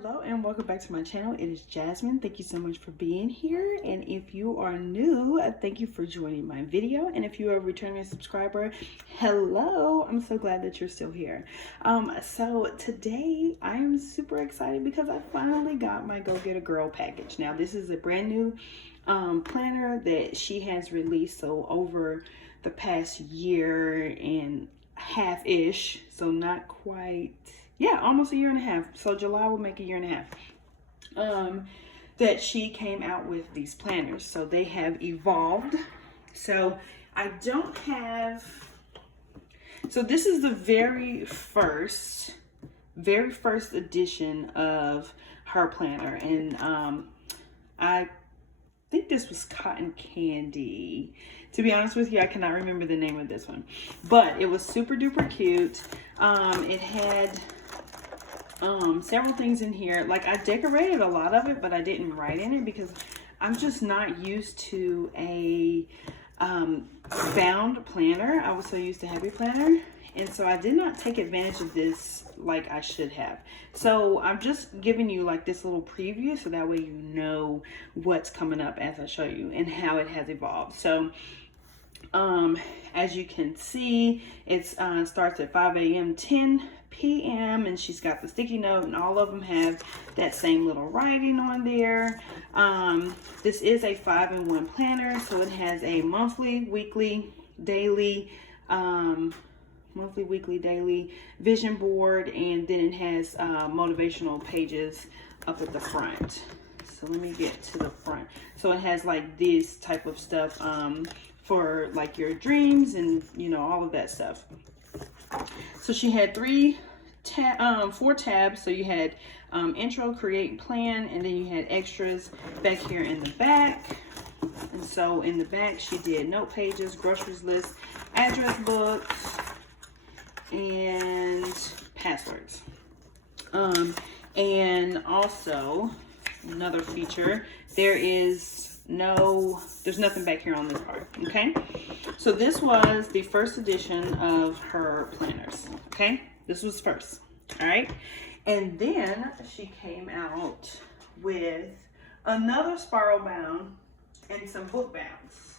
Hello and welcome back to my channel. It is Jasmine. Thank you so much for being here, and if you are new, thank you for joining my video, and if you are a returning subscriber, hello, I'm so glad that you're still here. So today I am super excited because I finally got my Gogettergirl package. Now this is a brand new planner that she has released, so over the past year and half-ish, so not quite, yeah, almost a year and a half. So July will make a year and a half. That she came out with these planners. So they have evolved. So I don't have, so this is the very first edition of her planner. And I think this was Cotton Candy. To be honest with you, I cannot remember the name of this one, but it was super duper cute. It had several things in here. Like, I decorated a lot of it, but I didn't write in it because I'm just not used to a bound planner. I was so used to Happy Planner, and so I did not take advantage of this like I should have. So I'm just giving you like this little preview so that way you know what's coming up as I show you and how it has evolved. So as you can see, it starts at 5 a.m. 10 p.m. and she's got the sticky note, and all of them have that same little writing on there. This is a 5-in-1 planner, so it has a monthly, weekly, daily, daily vision board, and then it has motivational pages up at the front. So let me get to the front. So it has like this type of stuff for like your dreams and, you know, all of that stuff. So she had 4 tabs. So you had intro, create, plan, and then you had extras back here in the back. And so in the back she did note pages, groceries list, address books, and passwords. And also another feature, there's nothing back here on this part. Okay, so this was the first edition of her planners. Okay, this was first. All right, and then she came out with another spiral bound and some book bounds.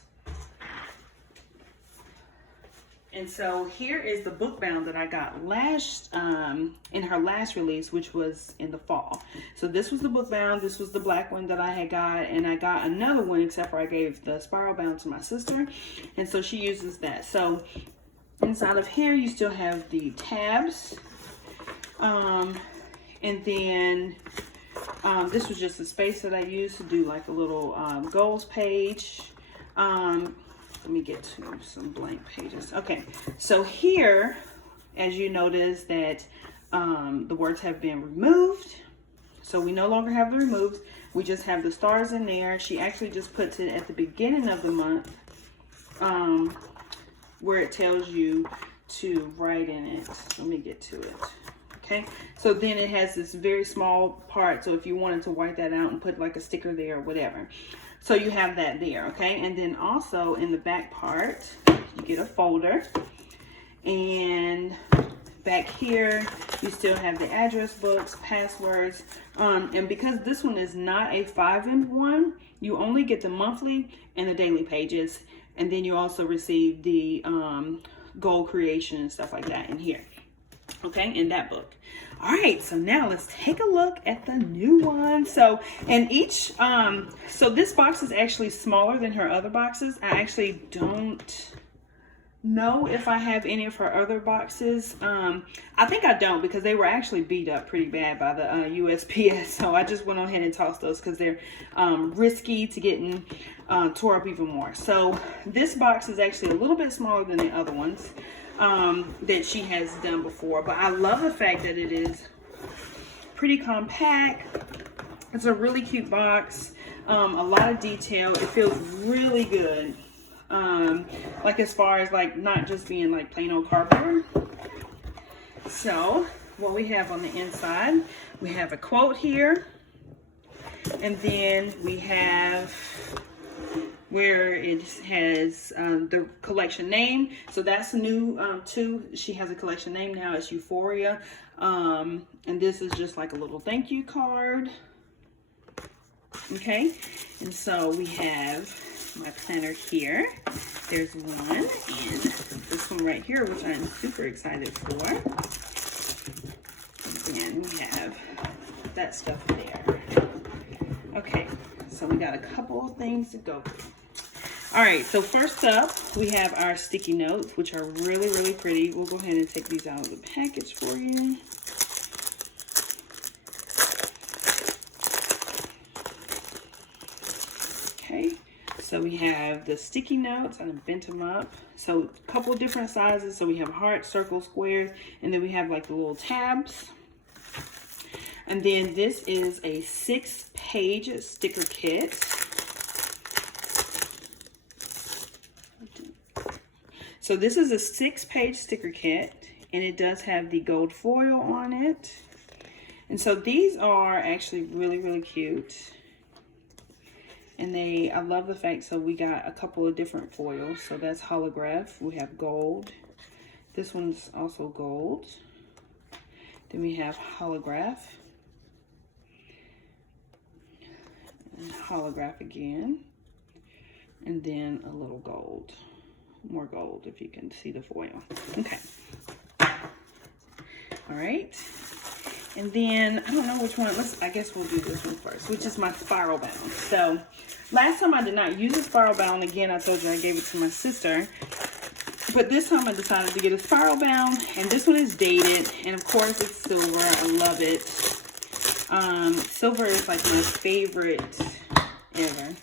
And so here is the book bound that I got last, in her last release, which was in the fall. So this was the book bound, this was the black one that I had got, and I got another one, except for I gave the spiral bound to my sister, and so she uses that. So inside of here, you still have the tabs, and then this was just a space that I used to do like a little goals page. Let me get to some blank pages. Okay, so here, as you notice that the words have been removed. So we no longer have the removed. We just have the stars in there. She actually just puts it at the beginning of the month where it tells you to write in it. Let me get to it. Okay, so then it has this very small part. So if you wanted to white that out and put like a sticker there or whatever. So you have that there, okay? And then also in the back part, you get a folder. And back here, you still have the address books, passwords. And because this one is not a 5-in-1, you only get the monthly and the daily pages. And then you also receive the goal creation and stuff like that in here. Okay, in that book. All right, so now let's take a look at the new one. So, and each, so this box is actually smaller than her other boxes. I actually don't know if I have any of her other boxes. I think I don't, because they were actually beat up pretty bad by the USPS. So I just went ahead and tossed those because they're risky to getting tore up even more. So this box is actually a little bit smaller than the other ones that she has done before, but I love the fact that it is pretty compact. It's a really cute box, a lot of detail. It feels really good, like as far as like not just being like plain old cardboard. So what we have on the inside, we have a quote here, and then we have where it has the collection name. So that's new too. She has a collection name now. It's Euphoria. And this is just like a little thank you card. Okay, and so we have my planner here. There's one, and this one right here, which I'm super excited for. And then we have that stuff there. Okay, so we got a couple of things to go through. All right, so first up, we have our sticky notes, which are really, really pretty. We'll go ahead and take these out of the package for you. Okay, so we have the sticky notes. I bent them up. So a couple of different sizes. So we have heart, circle, square, and then we have like the little tabs. And then this is a 6-page sticker kit. So this is a 6-page sticker kit, and it does have the gold foil on it. And so these are actually really, really cute. And I love the fact, so we got a couple of different foils. So that's holograph. We have gold. This one's also gold. Then we have holograph. And holograph again. And then a little gold. More gold if you can see the foil. Okay. All right. And then I don't know which one. I guess we'll do this one first, which is my spiral bound. So last time I did not use a spiral bound. Again, I told you I gave it to my sister. But this time I decided to get a spiral bound, and this one is dated, and of course it's silver. I love it. Silver is like my favorite ever.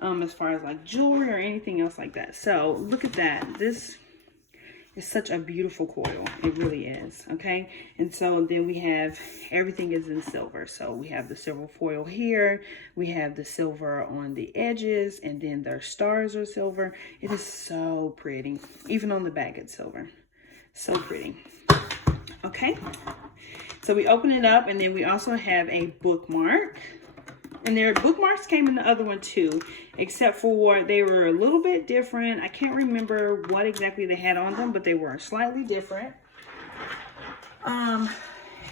As far as like jewelry or anything else like that. So look at that. This is such a beautiful coil. It really is. Okay. And so then we have, everything is in silver. So we have the silver foil here. We have the silver on the edges, and then their stars are silver. It is so pretty. Even on the back, it's silver. So pretty. Okay. So we open it up, and then we also have a bookmark. And their bookmarks came in the other one too, except for they were a little bit different. I can't remember what exactly they had on them, but they were slightly different. And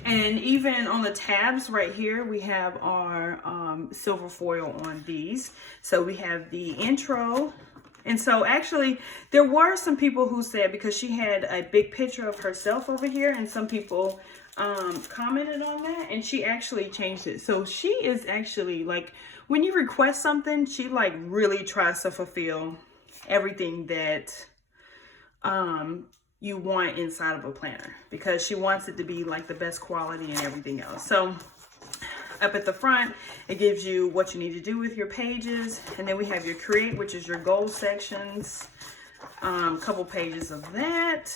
even on the tabs right here, we have our silver foil on these. So we have the intro. And so actually, there were some people who said, because she had a big picture of herself over here, and some people commented on that, and she actually changed it. So she is actually, like, when you request something, she like really tries to fulfill everything that you want inside of a planner, because she wants it to be like the best quality and everything else. So up at the front, it gives you what you need to do with your pages, and then we have your create, which is your goal sections, couple pages of that.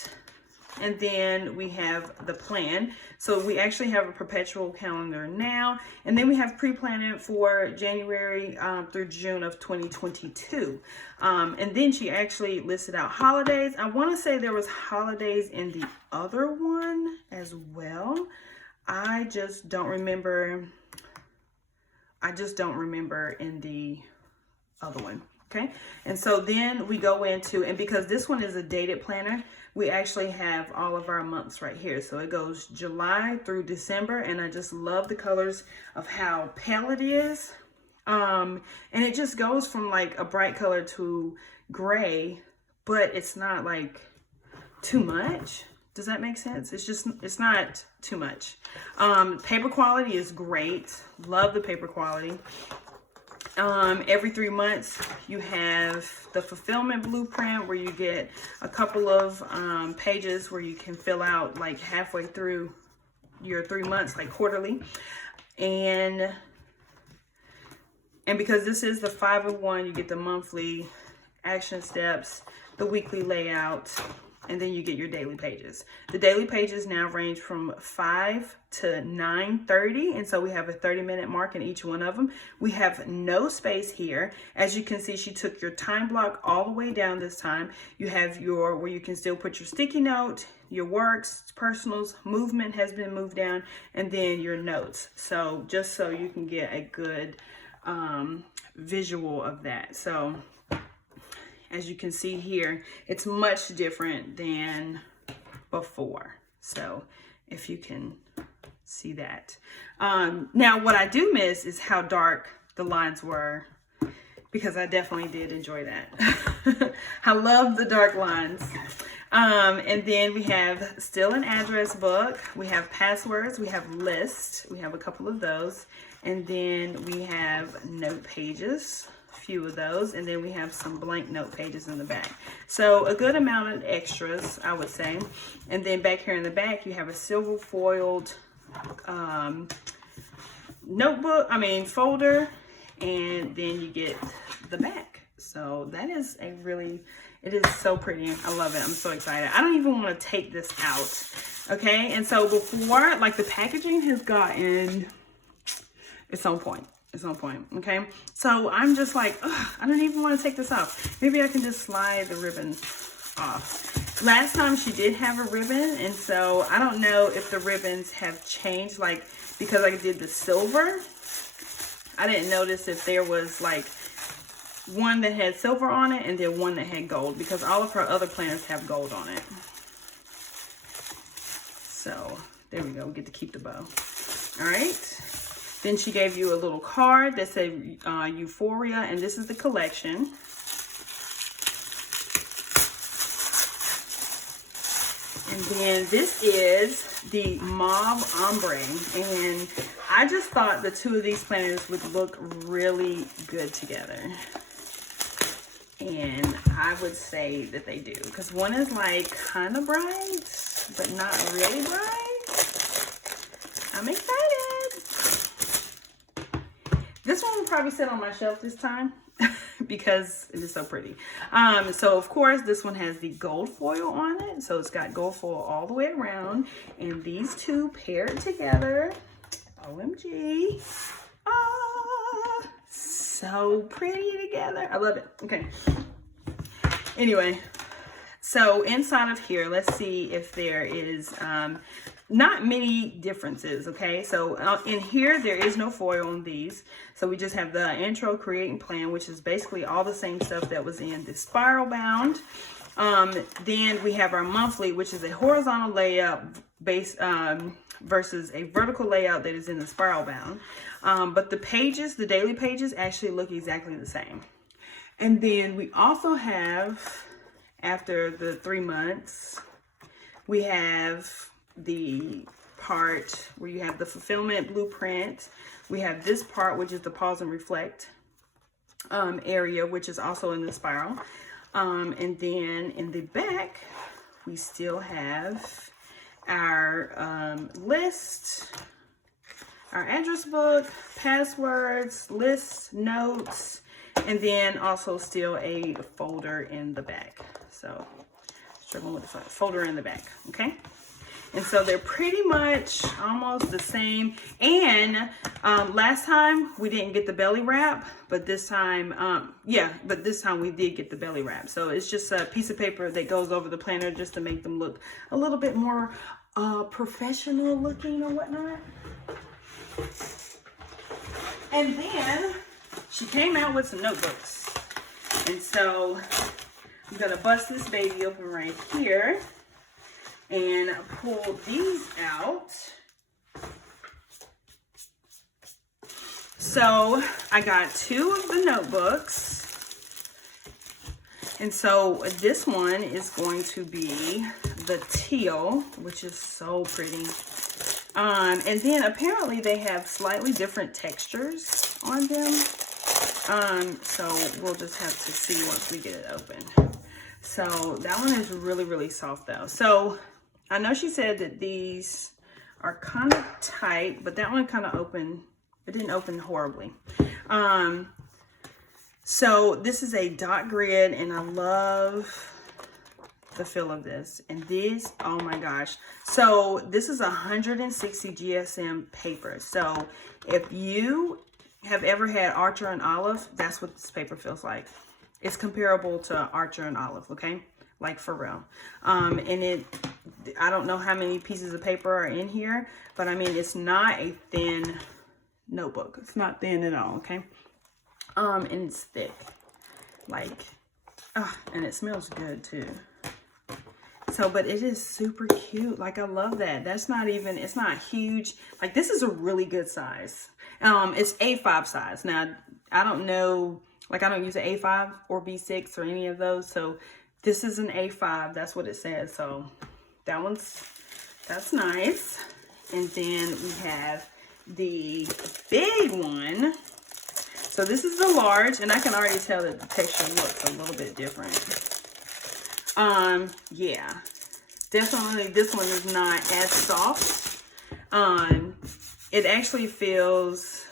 And then we have the plan. So we actually have a perpetual calendar now. And then we have pre-planned for January through June of 2022. And then she actually listed out holidays. I want to say there was holidays in the other one as well. I just don't remember in the other one. Okay. And so then we go into, and because this one is a dated planner, we actually have all of our months right here. So it goes July through December, and I just love the colors of how pale it is. And it just goes from like a bright color to gray, but it's not like too much. Does that make sense? It's not too much. Paper quality is great. Love the paper quality. Every 3 months you have the fulfillment blueprint, where you get a couple of pages where you can fill out like halfway through your 3 months, like quarterly. And because this is the 5-in-1, you get the monthly action steps, the weekly layout, and then you get your daily pages. The daily pages now range from 5 to 9:30, and so we have a 30-minute mark in each one of them. We have no space here. As you can see, she took your time block all the way down this time. You have your, where you can still put your sticky note, your works, personals, movement has been moved down, and then your notes. So just so you can get a good visual of that. So as you can see here, it's much different than before. So if you can see that. Now what I do miss is how dark the lines were, because I definitely did enjoy that. I love the dark lines. And then we have still an address book. We have passwords. We have lists. We have a couple of those. And then we have note pages, a few of those. And then we have some blank note pages in the back. So a good amount of extras, I would say. And then back here in the back, you have a silver foiled folder. And then you get the back. So that is a really, it is so pretty. I love it. I'm so excited. I don't even want to take this out. Okay. And so before, like, the packaging has gotten, it's on point. It's on point. Okay. So I'm just like, I don't even want to take this off. Maybe I can just slide the ribbon off. Last time she did have a ribbon. And so I don't know if the ribbons have changed, like, because I did the silver. I didn't notice if there was like one that had silver on it and then one that had gold, because all of her other planners have gold on it. So there we go. We get to keep the bow. All right. Then she gave you a little card that said Euphoria, and this is the collection. And then this is the Mauve Ombre. And I just thought the two of these planners would look really good together. And I would say that they do. Because one is like kind of bright, but not really bright. I'm excited. This one will probably sit on my shelf this time. Because it is so pretty. So of course this one has the gold foil on it. So it's got gold foil all the way around. And these two paired together. OMG. Ah, so pretty together. I love it. Okay. Anyway, so inside of here, let's see if there is not many differences. Okay, so in here there is no foil on these, so we just have the intro, create, and plan, which is basically all the same stuff that was in the spiral bound. Then we have our monthly, which is a horizontal layout base versus a vertical layout that is in the spiral bound. But the pages, the daily pages, actually look exactly the same. And then we also have, after the 3 months, we have the part where you have the fulfillment blueprint. We have this part, which is the pause and reflect area, which is also in the spiral. And then in the back, we still have our list, our address book, passwords, lists, notes, and then also still a folder in the back. So struggling with the folder in the back. Okay. And so they're pretty much almost the same. And last time we didn't get the belly wrap, but this time, this time we did get the belly wrap. So it's just a piece of paper that goes over the planner just to make them look a little bit more professional looking or whatnot. And then she came out with some notebooks. And so I'm gonna bust this baby open right here and pull these out. So I got 2 of the notebooks. And so this one is going to be the teal, which is so pretty. And then apparently they have slightly different textures on them. So we'll just have to see once we get it open. So that one is really, really soft though. So I know she said that these are kind of tight, but that one kind of opened. It didn't open horribly. So this is a dot grid, and I love the feel of this. And these, oh my gosh. So this is 160 GSM paper. So if you have ever had Archer and Olive, that's what this paper feels like. It's comparable to Archer and Olive, okay? Like for real. And I don't know how many pieces of paper are in here, but I mean, it's not a thin notebook. It's not thin at all, okay? And it's thick. Like, and it smells good too. So So, but it is super cute. Like, I love that. That's not even, it's not huge. Like, this is a really good size. It's A5 size. Now, I don't know, like, I don't use an A5 or B6 or any of those. So this is an A5. That's what it says. So that's nice. And then we have the big one. So this is the large, and I can already tell that the texture looks a little bit different. Yeah, definitely this one is not as soft. It actually feels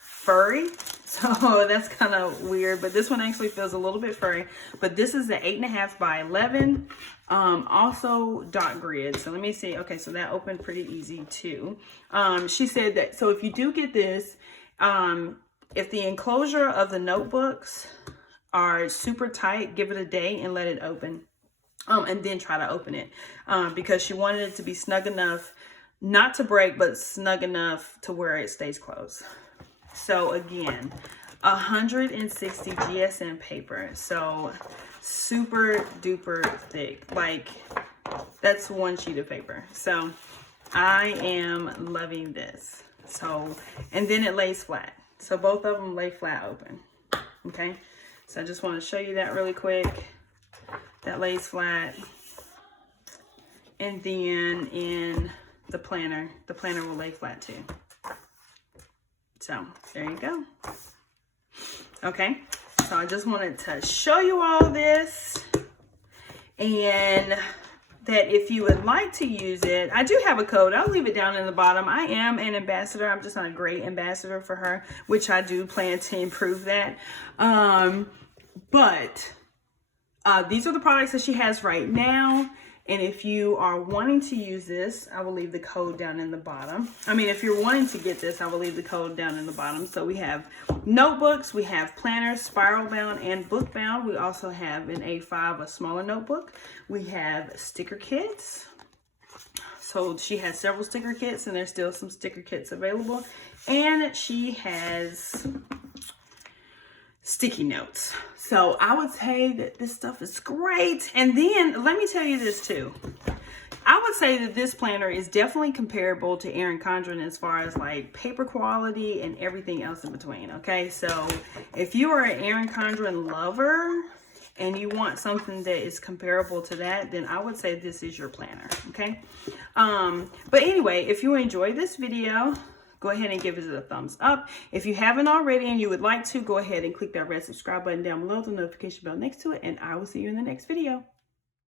furry, so that's kind of weird, but this one actually feels a little bit furry. But this is the 8.5 by 11, also dot grid. So let me see. Okay, so that opened pretty easy too. She said that, so if you do get this, if the enclosure of the notebooks are super tight, give it a day and let it open, and then try to open it, because she wanted it to be snug enough not to break, but snug enough to where it stays closed. So again, 160 GSM paper, so super duper thick. Like, that's one sheet of paper. So I am loving this. So, and then it lays flat. So both of them lay flat open. Okay. So I just want to show you that really quick. That lays flat. And then in the planner will lay flat too. So there you go. Okay. So I just wanted to show you all this. And that if you would like to use it, I do have a code. I'll leave it down in the bottom. I am an ambassador. I'm just not a great ambassador for her, which I do plan to improve that. But these are the products that she has right now. And if you are wanting to use this, I will leave the code down in the bottom. I mean, if you're wanting to get this, I will leave the code down in the bottom. So we have notebooks, we have planners, spiral bound and book bound. We also have an A5, a smaller notebook. We have sticker kits. So she has several sticker kits, and there's still some sticker kits available. And she has sticky notes. So I would say that this stuff is great. And then let me tell you this too. I would say that this planner is definitely comparable to Erin Condren as far as like paper quality and everything else in between. Okay, so if you are an Erin Condren lover and you want something that is comparable to that, then I would say this is your planner. Okay, but anyway, if you enjoyed this video, go ahead and give it a thumbs up. If you haven't already and you would like to, go ahead and click that red subscribe button down below, the notification bell next to it, and I will see you in the next video.